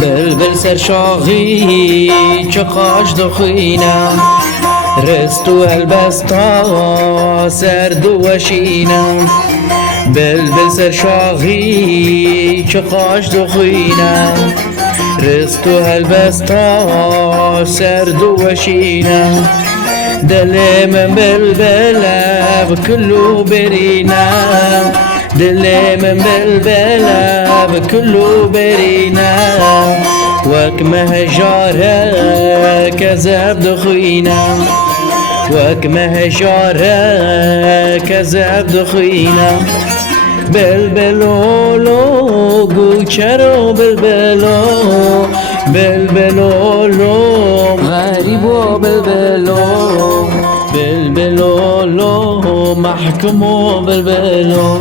بلبل سرشاغی چه خاش دخینم رست و البستا سرد و شینم بلبل سرشاغی چه خاش دخینم رست و البستا سرد و شینم دل من بلبله بكله برينا دل من بلبله بكله برينا وكما هجاره كذاب دخينا وكما هجاره كذاب دخينا بلبلو لو گوچرو بلبلو بلبلو لو غریبو بلبلو بلبلو لو محکومو بلبلو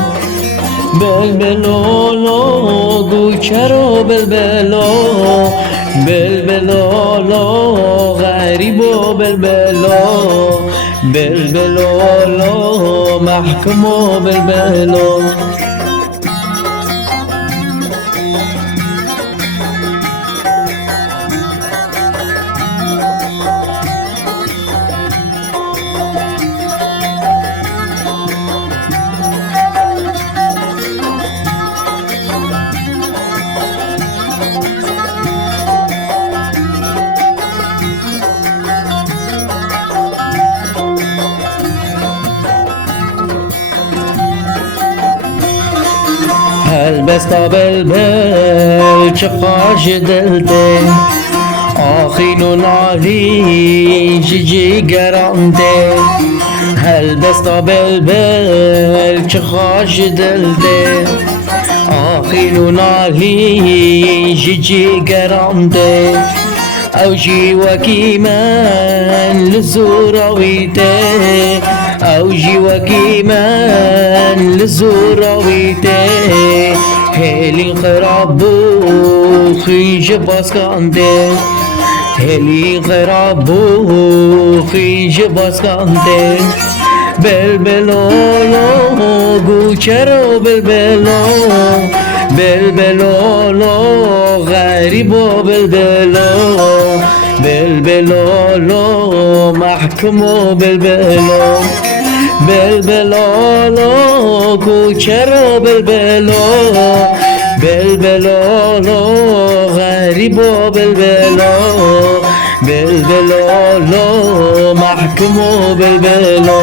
بلبلو لو گوچرو بلبلو بلبلو لو غریبو بلبلو بلبلو لو محکومو بلبلو البستا بلبل چه خاش دلته آخین و نالی جی گرانده البستا بلبل چه خاش دلته آخین و نالی جی گرانده او جی وکی من لزوراویته او جی وکی من لزوراویته هلی خرابو خیج باسکانده هلی خرابو خیج باسکانده بلبلو لو گوچرو بلبلو بلبلو لو غریبو بلبلو بلبلو لو محکومو بلبلو بلبلو لو گوچرو بلبلو بلبلو لو غریبو بلبلو بلبلو لو محکومو بلبلو